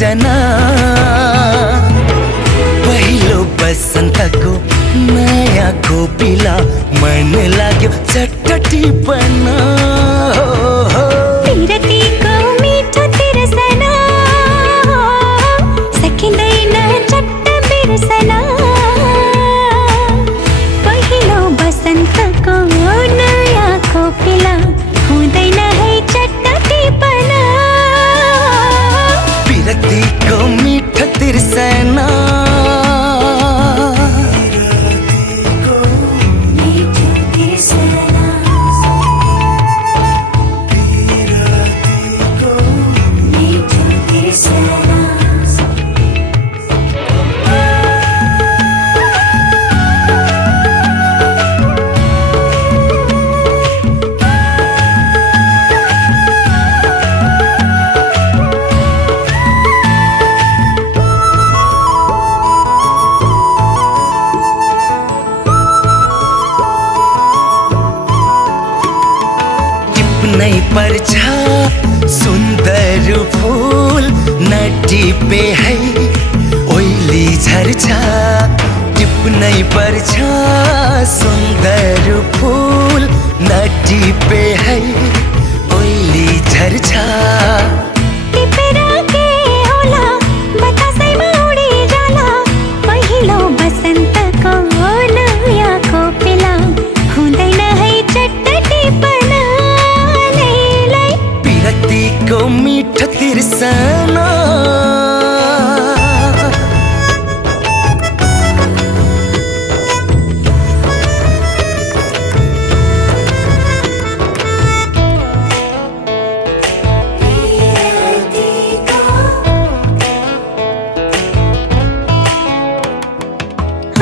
घटना पहिलो बसन्तको नयाँ कोपिला मन लाग्यो चटटी बना पिरतीको मिठो तिर्सना सकिँदैन चट्ट बिर्सना पहिलो बसन्तको नयाँ कोपिला हुँदैन है चट्ट टिपना पिरतीको मिठो तिर्सना नै पर्छ सुन्दर फूल नटिपे है ओइली झर्छ टिप्नै पर्छ सुन्दर फूल नटिपे है ओइली झर्छ टिपेर के होला बतासैमा उडी जाला पहिलो बसन्तको नयाँ कोपिला हुँदैन है चट्ट टिपना पिरतीको मिठो तिर्सना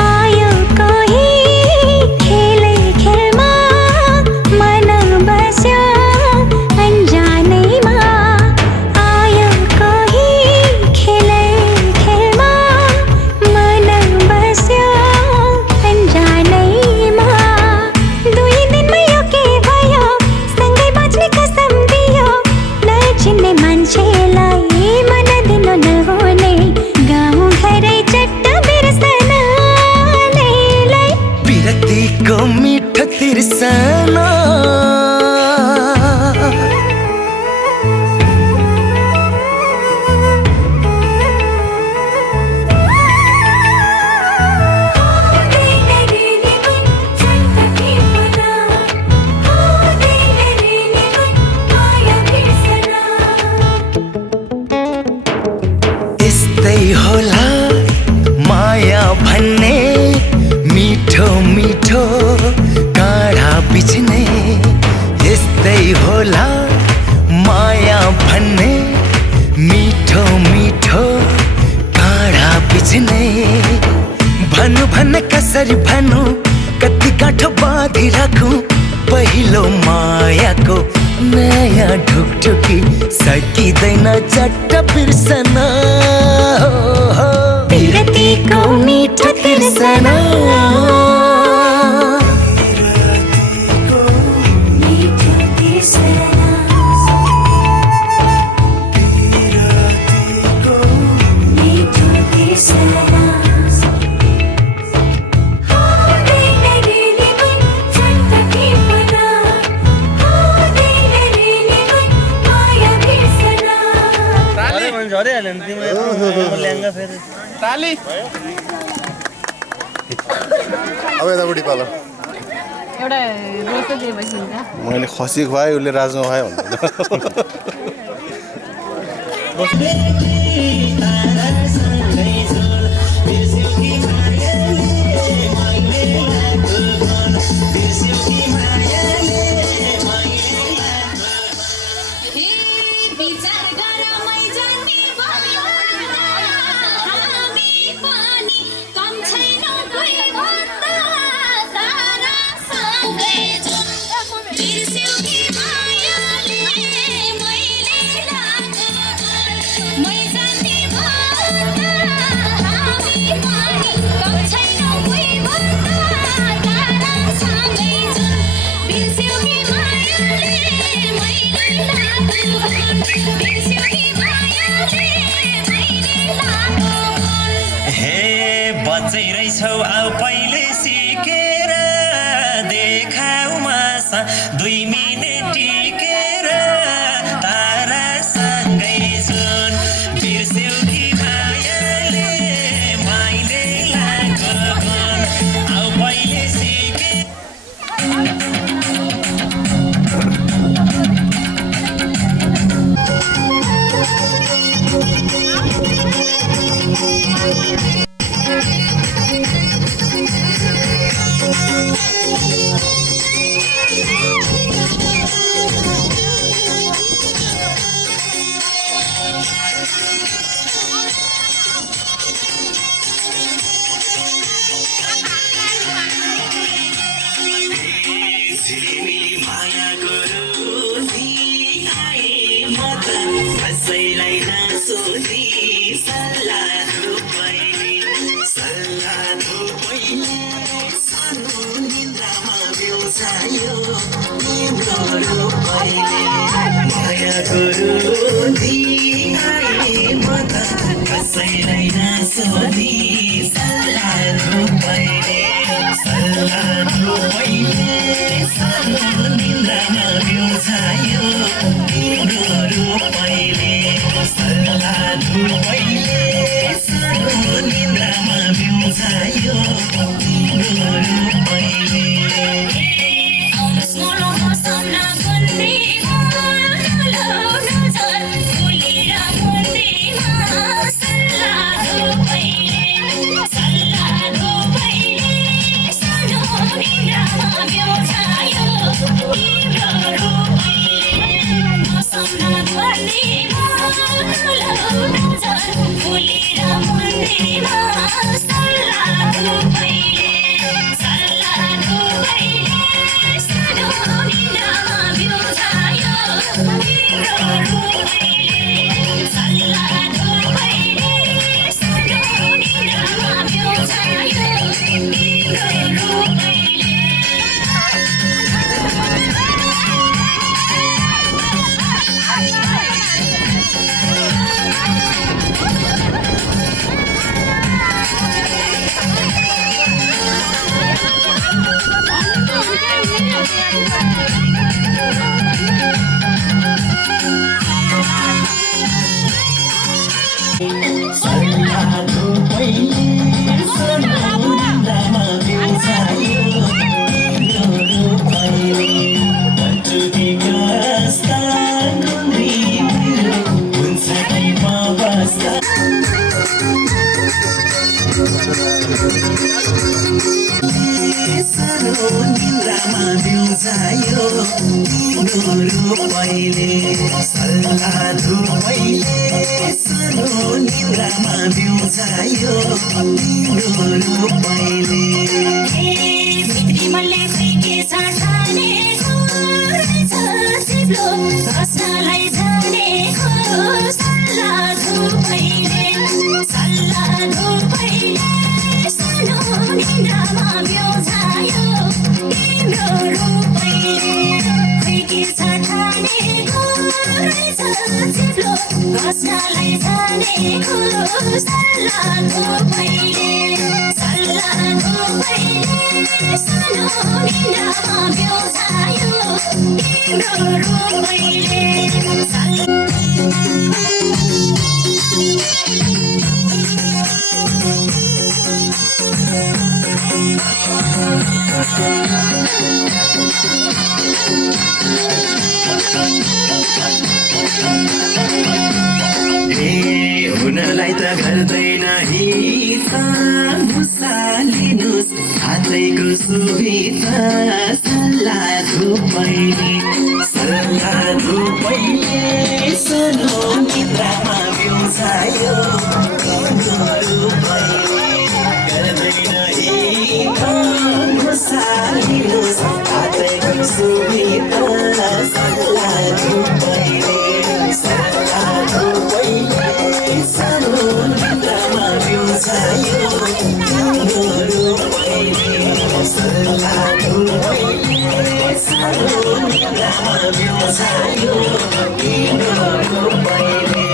आयो कोही खेलै खेलमा मन बस्यो अन्जानैमा आयो कोही खेलै खेलमा मन बस्यो अन्जानैमा दुई दिनमै यो के भयो सँगै बाँच्ने कसम दियो नचिन्ने मान्छेलाई मन दिनु नहुने गाउँ घरै चट्ट बिर्सना लै पिरतीको मिठो तिर्सना यस्तै होला माया भन्ने मिठो मिठो काँडा बिच्ने यस्तै होला माया भन्ने मिठो मिठो काँडा बिच्ने भन्नु भन्ने कसरी भन्नु कति गाँठो बाँधी राखौँ पहिलो मायाको नयाँ ढुकढुकी सकिँदैन चट्ट बिर्सना पिरतीको मिठो तिर्सना ताली अब यतापट्टि पालो एउटा रोसो दिएपछि हुन्छ मैले खसी खुवाएँ उसले राजमा खुवाएँ भन्दा बच्चै रहेछौ आऊ पहिले सिकेर देखाउमा 2 मिनेट टिकेर तारासँगै जुन बिर्स्यौ कि मायाले माइले लागो गुण आऊ पहिले सिके झिलिमिली माया गरुनी आए म त कसैलाई नसोधी सल्लाह धोपैले सानो निन्द्रामा बेउसायो तिम्रो रूपैले माया गरुनी आए म त कसैलाई नसोधी सल्लाह धोपैले सानो निन्द्रामा बेउसायो तिम्रो रूपैले सल्लाह धोपैले सानो निन्द्रामा बेउसायो तिम्रो रूपैले निन्द्रामा बिउजायो तिम्रो रूपैले सल्लाह धोपैले सानो निन्द्रामा बिउजायो तिम्रो रूपैले भित्री मल्ले के साठानेको रहेछ सिब्लो कसलाई जानेको सल्लाह धोपैले सानो निन्द्रामा बिउजायो तिम्रो रूपैले के साठानेको रहेछ सिब्लो कसलाई जानेको सल्लाह धोपैले सानो निन्द्रामा बिउजायो तिम्रो रूपैले हुनलाई त गर्दैन हिता मुसालिनुस् हातैको सुविधा सल्लाह धोपैले सानो निन्द्रामा बिउजायो तिम्रो रूपैले गर्दैन हिता मुसालिनुस् हातैको सुविधा सल्लाह धोपैले सानो निन्द्रामा बिउजायो तिम्रो रूपैले सल्लाह धोपैले सानो निन्द्रामा बिउजायो तिम्रो रूपैले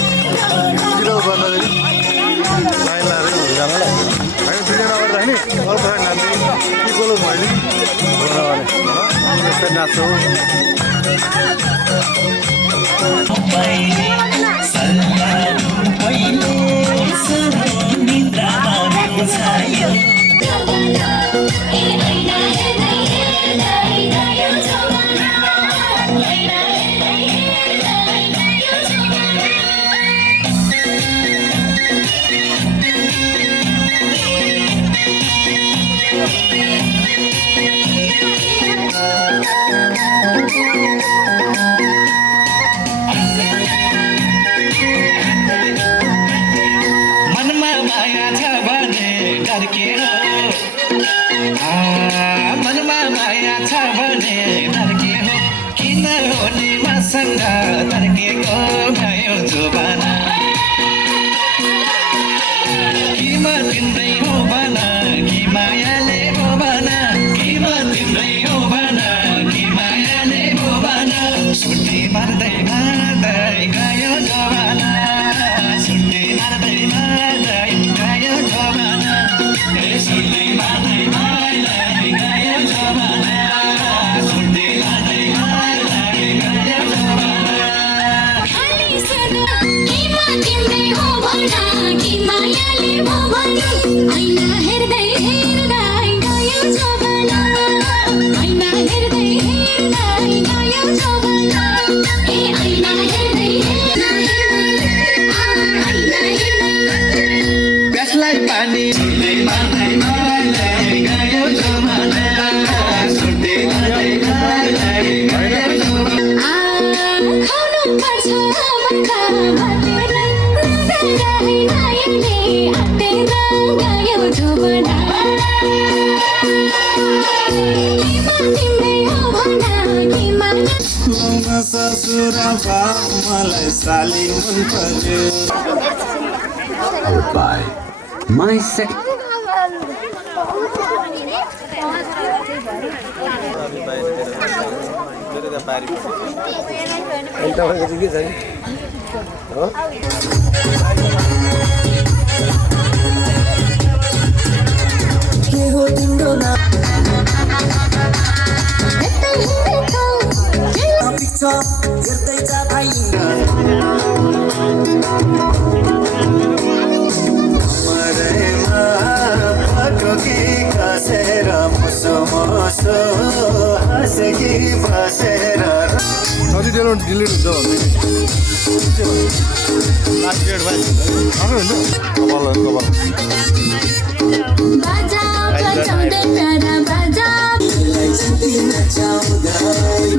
जिरो गर्दाखेरि लाइन लाएर दुईजनालाई होइन दुईजना गर्दा नि अल्प नाच्ने इक्वल भयो नि यस्तै नाच्छौँ मनमा माया छ भने डर के हो मनमा माया छ भने डर के हो किन होने मसँग तर्केको भयो जुबाना किमा तिम्रै हो भना कि मायाले हो भना किमा तिम्रै हो भना कि मायाले हो भना छुट्टी मार्दै मार्दै गयो जवाना छुट्टी मार्दै मार्दै गयो जवाना छुट्टी मार्दै मार्दै गयो जवाना छुट्टी मार्दै मार्दै गयो जवाना तिम्रै हो भना कि मायाले हो भना ऐना हेर्दै हेर्दै गयो जवाना ऐना हेर्दै हेर्दै गयो जवाना ए ऐना हेर्दै प्यासलाई पानी छुट्टै मार्दै मार्दै गयो जवाना छुट्टै मार्दै मार्दै गयो जवाना खानु पर्छ भन्दा भनेर नगराई मायाले आँटेर गयो जवाना तिम्रै हो भना कि माया ससुरा बा मलाई साली मन पर्यो by my second के हो तिम्रो नाम पिक्छ हेर्दै जा भाइ मरेमा बाटो कि कसेर मुसो मुसो हाँसे कि बसेर कति डेलो डिलिट हुन्छ लास्ट डेट भाइ हुन्छ कपाल कपाल बाजा बजाउँदै प्यारा बाजा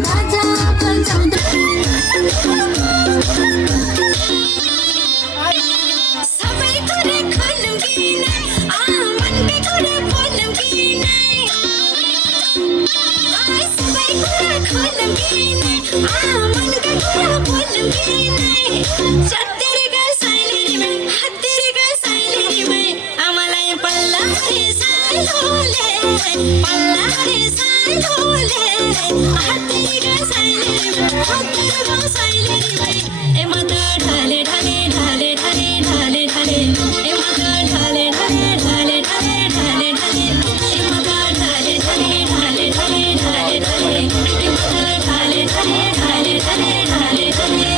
बाजा बजाउँदै सबै कुरा खोलौँ कि नै मनकै कुरा बोलौँ कि नै सबै कुरा खोलौँ कि नै मनकै कुरा बोलौँ कि नै तेरेका साइलेरीमै तेरेका साइलेरीमै आमालाई पल्ला रे साइलोले पल्ला रे साइलोले तेरेका साइलेरीमै साइलेरीमै ए म त ढाले ढाले ढाले ढाले ढाले ढाले ए म त ढाले ढाले ढाले ढाले ढाले ढाले ए म त ढाले ढाले ढाले ढाले ढाले ढाले ए म त ढाले ढाले ढाले ढाले ढाले ढाले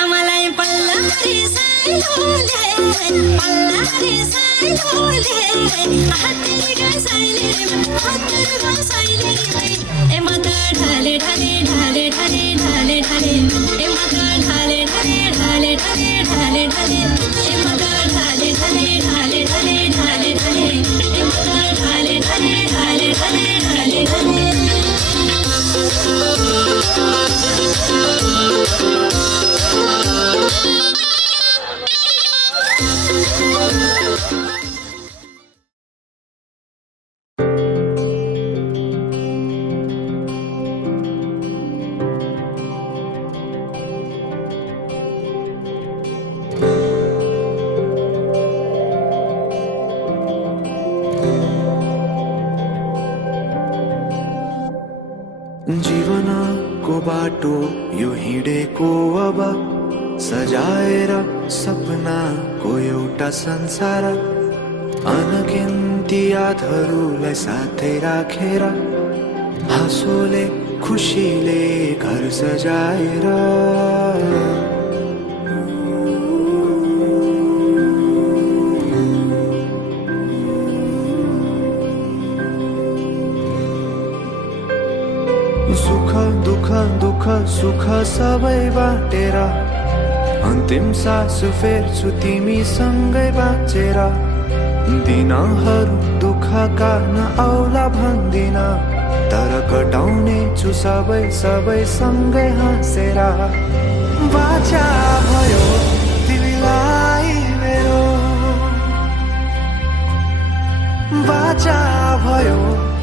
आमालाई पल्ला रे साइलोले पल्ला रे साइलोले तेरेका साइलेरीमै ए म त ढाले ढाले ढाले ढाले ढाले ढाले ए म त ढाले ढाले ढाले ढाले ढाले ढाले ए म त ढाले ढाले ढाले ढाले ढाले ढाले ए म त ढाले जीवनको बाटो यो हिँडेको अब सजाएर सपनाको एउटा संसार अनगिन्ती यादहरूलाई साथै राखेर हाँसोले खुसीले घर सजाएर सुख दुःख दुःख सुख सबै बाटेर अन्तिम सास फेर्छु तिमीसँगै बाँचेर दिनहरू दुःखका नआउला भन्दिन तर कटाउने छु सबै सबै सँगै हाँसेर बाचा भयो तिमीलाई मेरो बाचा भयो